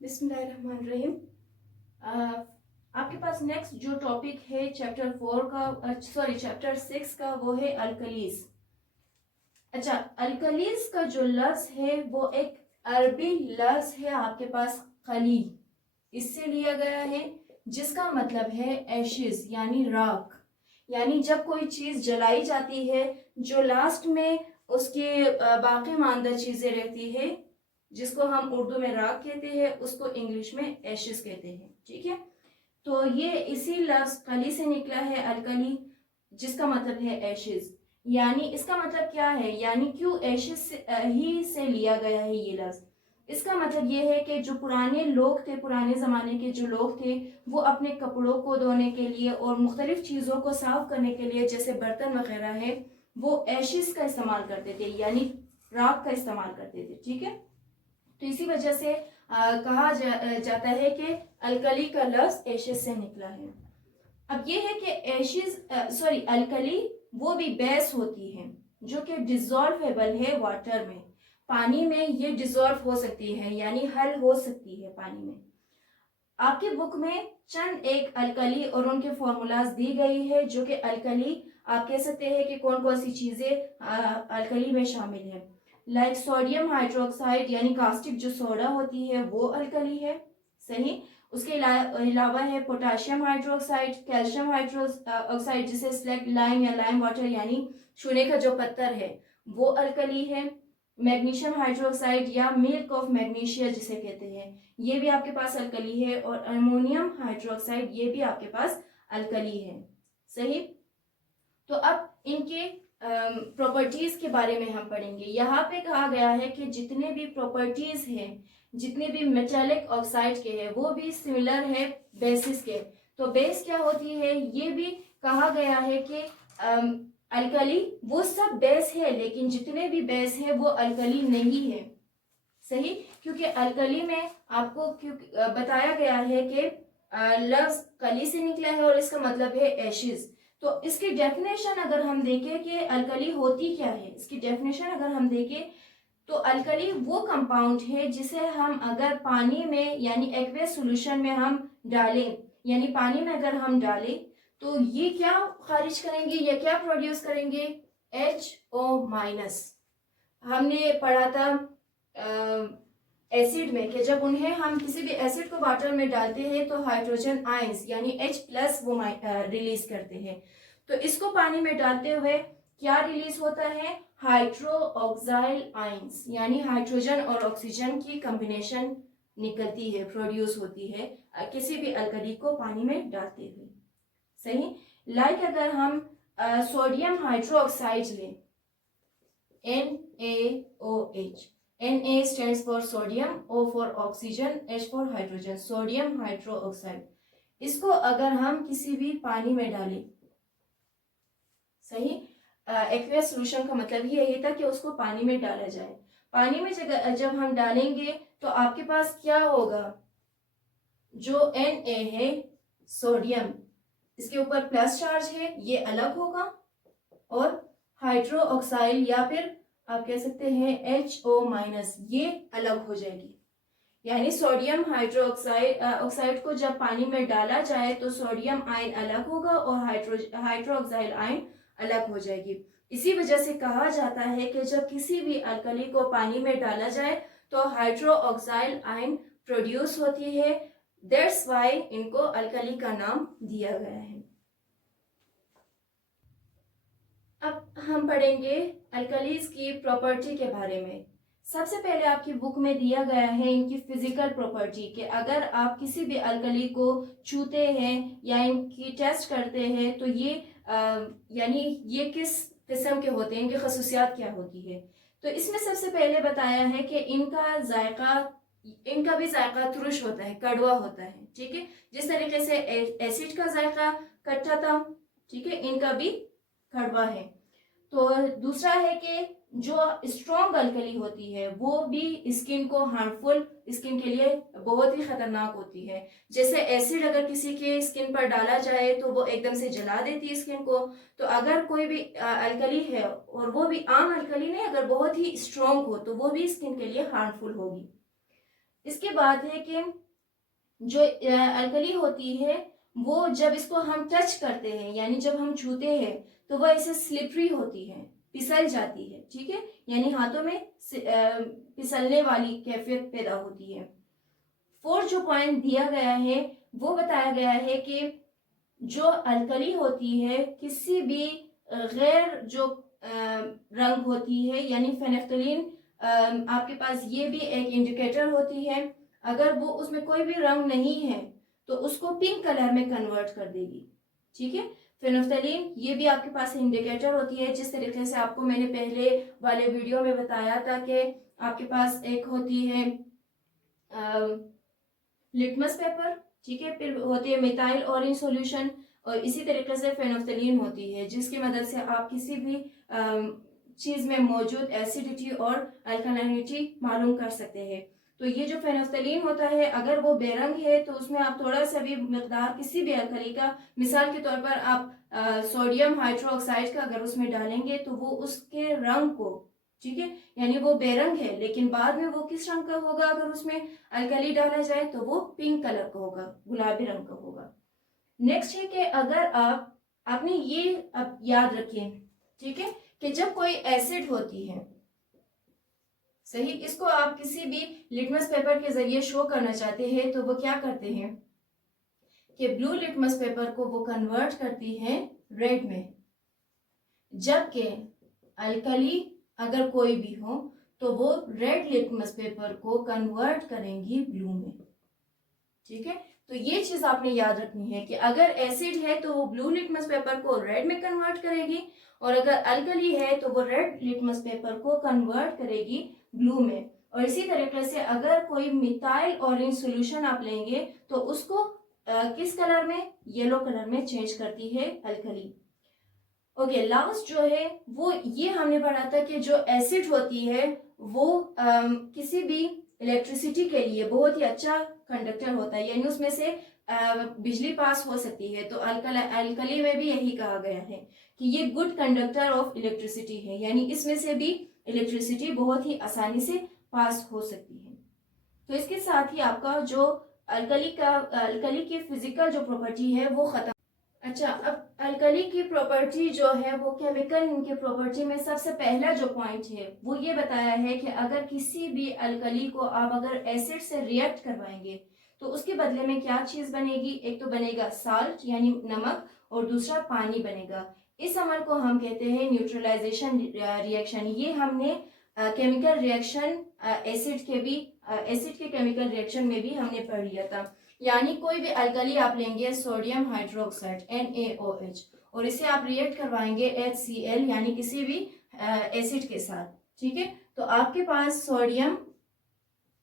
बिस्मिल्लाहिर्रहमानिर्रहीम। आपके पास नेक्स्ट जो टॉपिक है चैप्टर 6 का, वो है अल्कलीज। अच्छा, अल्कलीज का जो लफ्ज है वो एक अरबी लफ्ज है आपके पास, खली, इससे लिया गया है, जिसका मतलब है एशिज यानी राख। यानी जब कोई चीज जलाई जाती है, जो लास्ट में उसके बाकी मानदा चीजें रहती है, जिसको हम उर्दू में राख कहते हैं, उसको इंग्लिश में एशिज कहते हैं। ठीक है, तो ये इसी लफ्ज कली से निकला है, अलकली, जिसका मतलब है एशिज। यानी इसका मतलब क्या है, यानी क्यों एशिज ही से लिया गया है ये लफ्ज। इसका मतलब ये है कि जो पुराने लोग थे, पुराने ज़माने के जो लोग थे, वो अपने कपड़ों को धोने के लिए और मुख्तलिफ चीज़ों को साफ करने के लिए, जैसे बर्तन वगैरह है, वो एशिस का इस्तेमाल करते थे, यानी राख का इस्तेमाल करते थे। ठीक है, तो इसी वजह से कहा जाता है कि अल्कली का लफ्ज एशिस से निकला है। अब ये है कि अल्कली वो भी बेस होती है जो कि डिजॉल्वेबल है वाटर में, पानी में ये डिजॉल्व हो सकती है, यानी हल हो सकती है पानी में। आपके बुक में चंद एक अल्कली और उनके फॉर्मूलाज दी गई है, जो कि अल्कली आप कह सकते हैं कि कौन कौन सी चीजें अल्कली में शामिल है। लाइक सोडियम हाइड्रोक्साइड यानी कास्टिक जो सोडा होती है वो अल्कली है, सही। उसके अलावा है पोटाशियम हाइड्रोक्साइड, कैल्शियम हाइड्रोक्साइड जिसे स्लैग लाइम या लाइम वाटर यानी चूने का जो पत्थर है वो अल्कली है। मैग्नीशियम हाइड्रोक्साइड या मिल्क ऑफ मैग्नीशिया जिसे कहते हैं, ये भी आपके पास अल्कली है। और अमोनियम हाइड्रोक्साइड ये भी आपके पास अल्कली है, सही। तो अब इनके प्रॉपर्टीज के बारे में हम पढ़ेंगे। यहाँ पे कहा गया है कि जितने भी प्रॉपर्टीज हैं, जितने भी मेटालिक ऑक्साइड के हैं, वो भी सिमिलर है बेसिस के। तो बेस क्या होती है, ये भी कहा गया है कि अल्कली वो सब बेस है, लेकिन जितने भी बेस है वो अल्कली नहीं है, सही। क्योंकि अल्कली में आपको बताया गया है कि लफ्ज कली से निकला है और इसका मतलब है एशिज। तो इसकी डेफिनेशन अगर हम देखें कि अल्कली होती क्या है, इसकी डेफिनेशन अगर हम देखें तो अल्कली वो कंपाउंड है जिसे हम अगर पानी में यानी एक्वेस सॉल्यूशन में हम डालें, यानी पानी में अगर हम डालें तो ये क्या खारिज करेंगे या क्या प्रोड्यूस करेंगे, HO-। हमने पढ़ा था एसिड में कि जब उन्हें हम किसी भी एसिड को वाटर में डालते हैं तो हाइड्रोजन आयंस यानी H+ वो रिलीज करते हैं। तो इसको पानी में डालते हुए क्या रिलीज होता है, हाइड्रोक्साइल आयंस, यानी हाइड्रोजन और ऑक्सीजन की कॉम्बिनेशन निकलती है, प्रोड्यूस होती है किसी भी अल्कली को पानी में डालते हुए, सही। लाइक अगर हम सोडियम हाइड्रोक्साइड लें, NaOH, Na stands for sodium, O for oxygen, H for hydrogen, sodium hydroxide. इसको अगर हम किसी भी पानी में डालें, सही, एक्वेस सॉल्यूशन का मतलब ही यही था कि उसको पानी में डाला जाए। पानी में जब हम डालेंगे तो आपके पास क्या होगा, जो Na है सोडियम, इसके ऊपर प्लस चार्ज है, ये अलग होगा, और हाइड्रोक्साइड या फिर आप कह सकते हैं HO-, ये अलग हो जाएगी। यानी सोडियम हाइड्रोक्साइड ऑक्साइड को जब पानी में डाला जाए तो सोडियम आयन अलग होगा और हाइड्रोक्साइड आयन अलग हो जाएगी। इसी वजह से कहा जाता है कि जब किसी भी अल्कली को पानी में डाला जाए तो हाइड्रोक्साइड आयन प्रोड्यूस होती है, दैट्स वाई इनको अल्कली का नाम दिया गया है। अब हम पढ़ेंगे अल्कलीज की प्रॉपर्टी के बारे में। सबसे पहले आपकी बुक में दिया गया है इनकी फिजिकल प्रॉपर्टी कि अगर आप किसी भी अल्कली को छूते हैं या इनकी टेस्ट करते हैं तो ये यानी ये किस किस्म के होते हैं, इनकी खसूसियात क्या होती है। तो इसमें सबसे पहले बताया है कि इनका भी जायका तुरुश होता है, कड़वा होता है, ठीक है। जिस तरीके से एसिड का जायका कट्टा था, ठीक है, इनका भी कड़वा है। तो दूसरा है कि जो स्ट्रॉन्ग अल्कली होती है वो भी स्किन को हार्मफुल, स्किन के लिए बहुत ही खतरनाक होती है। जैसे एसिड अगर किसी के स्किन पर डाला जाए तो वो एकदम से जला देती है स्किन को। तो अगर कोई भी अल्कली है और वो भी आम अल्कली नहीं, अगर बहुत ही स्ट्रॉन्ग हो तो वो भी स्किन के लिए हार्मफुल होगी। इसके बाद है कि जो अल्कली होती है वो जब इसको हम टच करते हैं यानी जब हम छूते हैं तो वो ऐसे स्लिपरी होती है, फिसल जाती है, ठीक है, यानी हाथों में फिसलने वाली कैफियत पैदा होती है। फोर्थ जो पॉइंट दिया गया है वो बताया गया है कि जो अल्कली होती है किसी भी गैर जो रंग होती है यानी फेनेफ्थलीन आपके पास ये भी एक इंडिकेटर होती है, अगर वो उसमें कोई भी रंग नहीं है तो उसको पिंक कलर में कन्वर्ट कर देगी, ठीक है। फेनेफ्थलीन ये भी आपके पास इंडिकेटर होती है, जिस तरीके से आपको मैंने पहले वाले वीडियो में बताया था कि आपके पास एक होती है लिटमस पेपर, ठीक है, फिर होती है मिथाइल ऑरेंज सॉल्यूशन, और इसी तरीके से फेनोफ्थलीन होती है जिसकी मदद से आप किसी भी चीज में मौजूद एसिडिटी और अल्कलाइनिटी मालूम कर सकते हैं। तो ये जो फेनोफ्थलीन होता है अगर वो बेरंग है तो उसमें आप थोड़ा सा भी मिकदार किसी भी अल्कली का, मिसाल के तौर पर आप सोडियम हाइड्रोक्साइड का अगर उसमें डालेंगे तो वो उसके रंग को, ठीक है, यानी वो बेरंग है लेकिन बाद में वो किस रंग का होगा, अगर उसमें अल्कली डाला जाए तो वो पिंक कलर का होगा, गुलाबी रंग का होगा। नेक्स्ट है कि अगर आपने ये अब याद रखिए, ठीक है, कि जब कोई एसिड होती है, सही, इसको आप किसी भी लिटमस पेपर के जरिए शो करना चाहते हैं तो वो क्या करते हैं कि ब्लू लिटमस पेपर को वो कन्वर्ट करती है रेड में, जबकि अल्कली अगर कोई भी हो तो वो रेड लिटमस पेपर को कन्वर्ट करेंगी ब्लू में, ठीक है। तो ये चीज आपने याद रखनी है कि अगर एसिड है तो वो ब्लू लिटमस पेपर को रेड में कन्वर्ट करेगी, और अगर अल्कली है तो वो रेड लिटमस पेपर को कन्वर्ट करेगी ब्लू में। और इसी तरीके से अगर कोई मिथाइल ऑरेंज सॉल्यूशन आप लेंगे तो उसको किस कलर में, येलो कलर में चेंज करती है अल्कली। ओके, लास्ट जो है वो ये हमने पढ़ा था कि जो एसिड होती है वो किसी भी इलेक्ट्रिसिटी के लिए बहुत ही अच्छा कंडक्टर होता है, यानी उसमें से बिजली पास हो सकती है। तो अल्कली में भी यही कहा गया है कि ये गुड कंडक्टर ऑफ इलेक्ट्रिसिटी है, यानी इसमें से भी इलेक्ट्रिसिटी बहुत ही आसानी से पास हो सकती है। तो इसके साथ ही आपका जो अल्कली की फिजिकल जो प्रॉपर्टी है वो खत्म। अच्छा, अब अल्कली की प्रॉपर्टी जो है वो केमिकल इनके प्रॉपर्टी में सबसे पहला जो पॉइंट है वो ये बताया है कि अगर किसी भी अल्कली को आप अगर एसिड से रिएक्ट करवाएंगे तो उसके बदले में क्या चीज बनेगी, एक तो बनेगा साल्ट यानी नमक, और दूसरा पानी बनेगा। इस अमल को हम कहते हैं न्यूट्रलाइजेशन रिएक्शन। ये हमने केमिकल रिएक्शन एसिड के केमिकल रिएक्शन में भी हमने पढ़ लिया था। यानी कोई भी अल्कली आप लेंगे सोडियम हाइड्रोक्साइड NaOH और इसे आप रिएक्ट करवाएंगे HCl यानी किसी भी एसिड के साथ, ठीक है, तो आपके पास सोडियम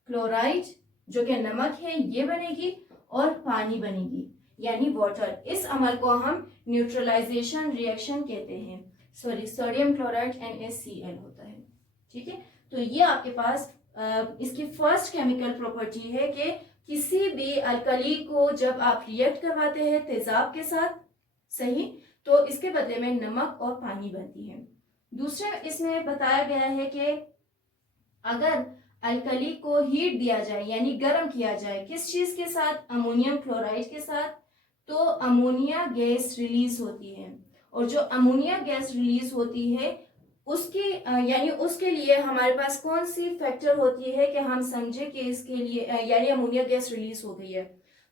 क्लोराइड जो कि नमक है ये बनेगी और पानी बनेगी यानी वाटर। इस अमल को हम न्यूट्रलाइजेशन रिएक्शन कहते हैं। सोडियम क्लोराइड NaCl होता है, ठीक है। तो ये आपके पास इसकी फर्स्ट केमिकल प्रॉपर्टी है कि किसी भी अल्कली को जब आप रिएक्ट करवाते हैं तेजाब के साथ, सही, तो इसके बदले में नमक और पानी बनती है। दूसरे इसमें बताया गया है कि अगर अल्कली को हीट दिया जाए यानी गर्म किया जाए, किस चीज के साथ, अमोनियम क्लोराइड के साथ, तो अमोनिया गैस रिलीज होती है। और जो अमोनिया गैस रिलीज होती है उसकी यानी उसके लिए हमारे पास कौन सी फैक्टर होती है कि हम समझे कि इसके लिए यानी अमोनिया गैस रिलीज हो गई है,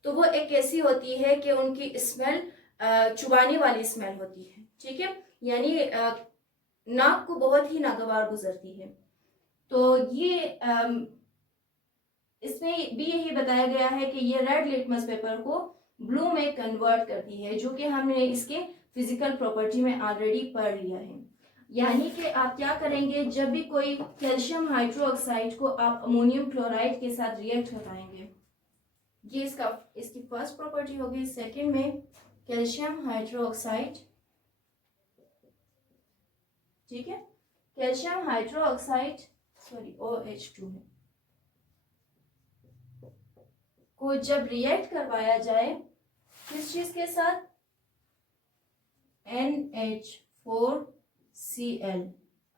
तो वो एक ऐसी होती है कि उनकी स्मेल चुबाने वाली स्मेल होती है, ठीक है, यानी नाक को बहुत ही नागवार गुजरती है। तो ये इसमें भी यही बताया गया है कि ये रेड लिटमस पेपर को ब्लू में कन्वर्ट करती है, जो कि हमने इसके फिजिकल प्रॉपर्टी में ऑलरेडी पढ़ लिया है। यानी कि आप क्या करेंगे, जब भी कोई कैल्शियम हाइड्रोक्साइड को आप अमोनियम क्लोराइड के साथ रिएक्ट कराएंगे, ये इसकी फर्स्ट प्रॉपर्टी होगी। सेकंड में कैल्शियम हाइड्रोक्साइड, ठीक है, कैल्शियम हाइड्रोक्साइड OH2 है को जब रिएक्ट करवाया जाए किस चीज के साथ, NH4Cl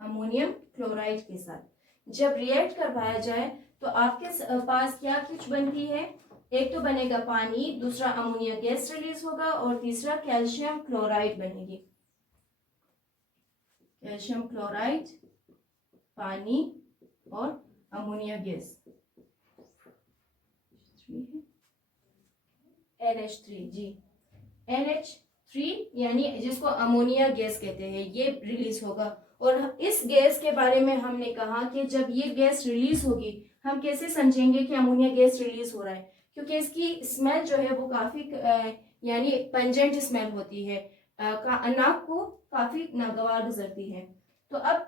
अमोनियम क्लोराइड के साथ जब रिएक्ट करवाया जाए तो आपके पास क्या कुछ बनती है, एक तो बनेगा पानी, दूसरा अमोनिया गैस रिलीज होगा और तीसरा कैल्शियम क्लोराइड बनेगी। कैल्शियम क्लोराइड, पानी और अमोनिया गैस, NH3 जी, NH3 यानी जिसको अमोनिया गैस कहते हैं, ये रिलीज होगा। और इस गैस के बारे में हमने कहा कि जब ये गैस रिलीज होगी हम कैसे समझेंगे कि अमोनिया गैस रिलीज हो रहा है, क्योंकि इसकी स्मेल जो है वो काफी यानी पंजेंट स्मेल होती है, नाक को काफी नागवार गुजरती है। तो अब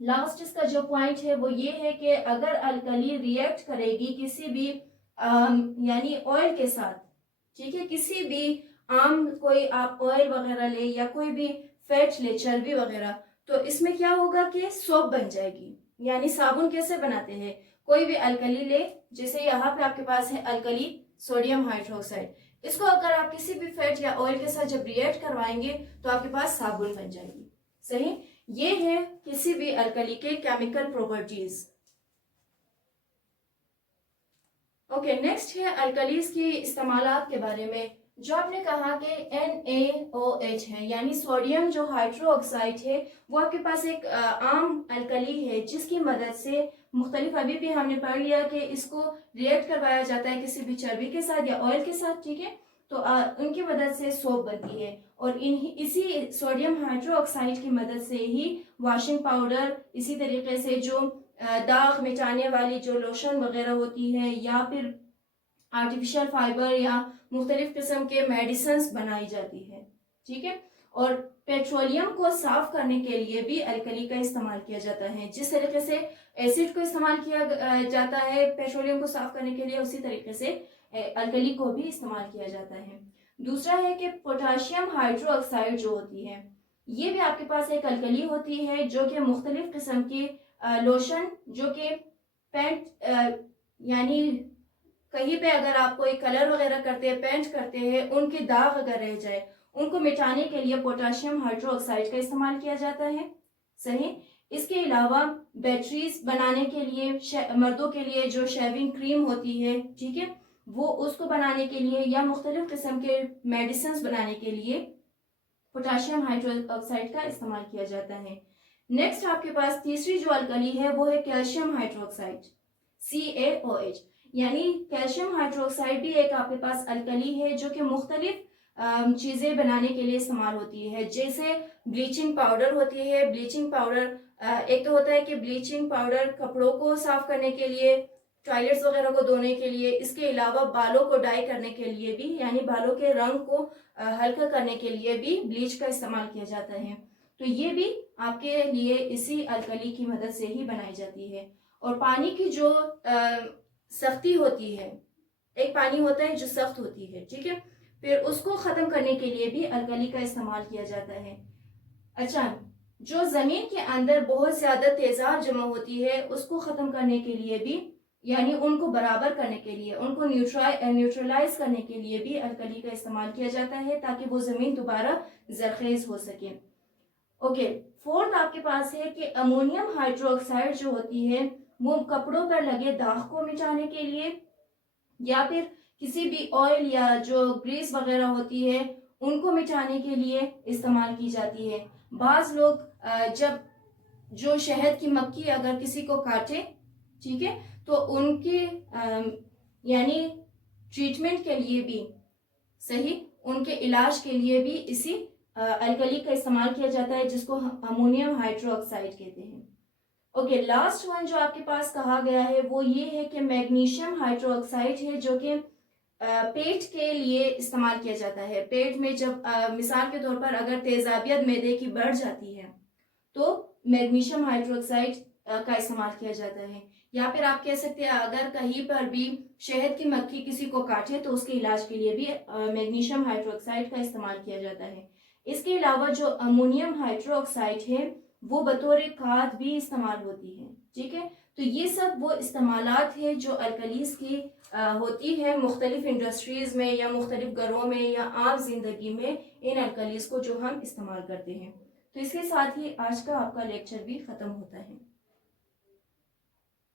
लास्ट इसका जो पॉइंट है वो ये है कि अगर अल्कली रिएक्ट करेगी किसी भी यानी ऑयल के साथ, ठीक है, किसी भी आम कोई आप ऑयल वगैरह ले या कोई भी फैट ले, चर्बी वगैरह, तो इसमें क्या होगा कि सोप बन जाएगी। यानी साबुन कैसे बनाते हैं, कोई भी अल्कली ले, जैसे यहाँ पे आपके पास है अल्कली सोडियम हाइड्रोक्साइड, इसको अगर आप किसी भी फैट या ऑयल के साथ जब रिएक्ट करवाएंगे तो आपके पास साबुन बन जाएगी। सही, ये है किसी भी अल्कली के केमिकल प्रॉपर्टीज। ओके, नेक्स्ट है अल्कलीज की इस्तेमालात के बारे में। जो आपने कहा कि NaOH है यानी सोडियम जो हाइड्रोक्साइड है, वो आपके पास एक आम अल्कली है जिसकी मदद से मुख्तलिफ, अभी भी हमने पढ़ लिया कि इसको रिएक्ट करवाया जाता है किसी भी चर्बी के साथ या ऑयल के साथ, ठीक है, तो उनकी मदद से सोप बनती है। और इसी सोडियम हाइड्रोक्साइड की मदद से ही वॉशिंग पाउडर, इसी तरीके से जो दाग मिटाने वाली जो लोशन वगैरह होती है, या फिर आर्टिफिशियल फाइबर या मुख्तलिफ किस्म के मेडिसिन बनाई जाती है, ठीक है। और पेट्रोलियम को साफ करने के लिए भी अल्कली का इस्तेमाल किया जाता है। जिस तरीके से एसिड को इस्तेमाल किया जाता है पेट्रोलियम को साफ करने के लिए, उसी तरीके से अल्कली को भी इस्तेमाल किया जाता है। दूसरा है कि पोटाशियम हाइड्रोक्साइड जो होती है, ये भी आपके पास एक अल्कली होती है जो कि मुख्तलिफ किस्म की लोशन, जो कि पेंट यानी कहीं पे अगर आप कोई कलर वगैरह करते हैं, पेंट करते हैं, उनके दाग अगर रह जाए, उनको मिटाने के लिए पोटाशियम हाइड्रोक्साइड का इस्तेमाल किया जाता है। सही, इसके अलावा बैटरीज बनाने के लिए, मर्दों के लिए जो शेविंग क्रीम होती है, ठीक है, वो उसको बनाने के लिए या मुख्तलिफ किस्म के मेडिसिन बनाने के लिए पोटाशियम हाइड्रोक्साइड का इस्तेमाल किया जाता है। नेक्स्ट आपके पास तीसरी जो अल्कली है वो है कैल्शियम हाइड्रोक्साइड, CaOH, यानी कैल्शियम हाइड्रोक्साइड भी एक आपके पास अल्कली है जो कि मुख्तलिफ चीजें बनाने के लिए इस्तेमाल होती है। जैसे ब्लीचिंग पाउडर होती है, ब्लीचिंग पाउडर एक तो होता है कि ब्लीचिंग पाउडर कपड़ों को साफ करने के लिए, टॉयलेट्स वगैरह को धोने के लिए, इसके अलावा बालों को डाई करने के लिए भी, यानी बालों के रंग को हल्का करने के लिए भी ब्लीच का इस्तेमाल किया जाता है। तो ये भी आपके लिए इसी अल्कली की मदद से ही बनाई जाती है। और पानी की जो सख्ती होती है, एक पानी होता है जो सख्त होती है, ठीक है, फिर उसको खत्म करने के लिए भी अल्कली का इस्तेमाल किया जाता है। अच्छा, जो जमीन के अंदर बहुत ज्यादा तेजाब जमा होती है उसको खत्म करने के लिए भी, यानी उनको बराबर करने के लिए, उनको न्यूट्रलाइज करने के लिए भी अल्कली का इस्तेमाल किया जाता है ताकि वो जमीन दोबारा जरखेज हो सके। ओके, फोर्थ आपके पास है कि अमोनियम हाइड्रोक्साइड जो होती है वो कपड़ों पर लगे दाग को मिटाने के लिए या फिर किसी भी ऑयल या जो ग्रीस वगैरह होती है उनको मिटाने के लिए इस्तेमाल की जाती है। बाज लोग जब जो शहद की मक्खी अगर किसी को काटे, ठीक है, तो उनकी यानी ट्रीटमेंट के लिए भी, सही, उनके इलाज के लिए भी इसी अल्कली का इस्तेमाल किया जाता है जिसको अमोनियम हाइड्रोक्साइड कहते हैं। ओके, लास्ट वन जो आपके पास कहा गया है वो ये है कि मैग्नीशियम हाइड्रोक्साइड है जो कि पेट के लिए इस्तेमाल किया जाता है। पेट में जब मिसाल के तौर पर अगर तेजाबियत मैदे की बढ़ जाती है तो मैग्नीशियम हाइड्रोक्साइड का इस्तेमाल किया जाता है। या फिर आप कह सकते हैं अगर कहीं पर भी शहद की मक्खी किसी को काटे तो उसके इलाज के लिए भी मैग्नीशियम हाइड्रोक्साइड का इस्तेमाल किया जाता है। इसके अलावा जो अमोनियम हाइड्रोक्साइड है वो बतौर खाद भी इस्तेमाल होती है, ठीक है। तो ये सब वो इस्तेमालात है जो अल्कलीज की होती है मुख्तलिफ इंडस्ट्रीज में या मुख्तलिफ घरों में या आम जिंदगी में, इन अल्कलीज को जो हम इस्तेमाल करते हैं। तो इसके साथ ही आज का आपका लेक्चर भी ख़त्म होता है।